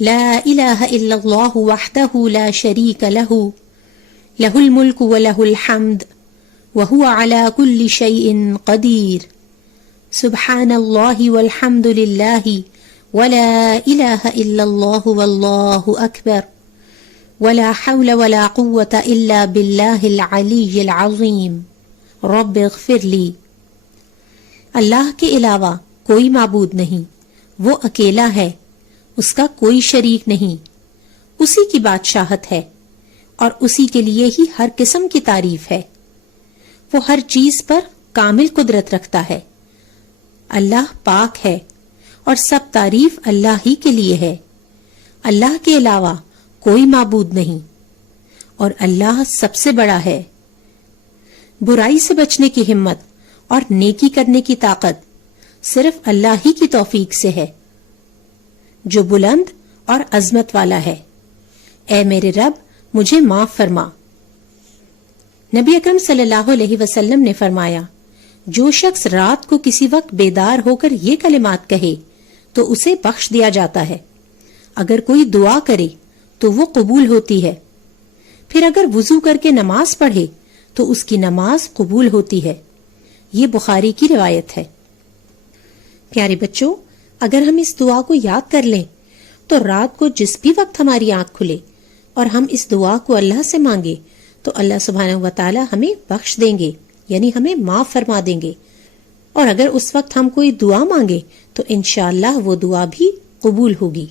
لا الہ الا اللہ وحدہ لا شریک لہ لہ الملک ولہ الحمد وہو علی کل شیء قدیر سبحان اللہ والحمد للہ ولا الہ الا اللہ واللہ اکبر ولا حول ولا قوة الا باللہ العلی العظیم رب اغفر لی۔ اللہ کے علاوہ کوئی معبود نہیں، وہ اکیلا ہے، اس کا کوئی شریک نہیں، اسی کی بادشاہت ہے اور اسی کے لیے ہی ہر قسم کی تعریف ہے۔ وہ ہر چیز پر کامل قدرت رکھتا ہے۔ اللہ پاک ہے اور سب تعریف اللہ ہی کے لیے ہے۔ اللہ کے علاوہ کوئی معبود نہیں اور اللہ سب سے بڑا ہے۔ برائی سے بچنے کی ہمت اور نیکی کرنے کی طاقت صرف اللہ ہی کی توفیق سے ہے جو بلند اور عظمت والا ہے۔ اے میرے رب مجھے معاف فرما۔ نبی اکرم صلی اللہ علیہ وسلم نے فرمایا، جو شخص رات کو کسی وقت بیدار ہو کر یہ کلمات کہے تو اسے بخش دیا جاتا ہے۔ اگر کوئی دعا کرے تو وہ قبول ہوتی ہے، پھر اگر وضو کر کے نماز پڑھے تو اس کی نماز قبول ہوتی ہے۔ یہ بخاری کی روایت ہے۔ پیارے بچوں، اگر ہم اس دعا کو یاد کر لیں تو رات کو جس بھی وقت ہماری آنکھ کھلے اور ہم اس دعا کو اللہ سے مانگے تو اللہ سبحانہ و تعالی ہمیں بخش دیں گے، یعنی ہمیں معاف فرما دیں گے، اور اگر اس وقت ہم کوئی دعا مانگے تو انشاءاللہ وہ دعا بھی قبول ہوگی۔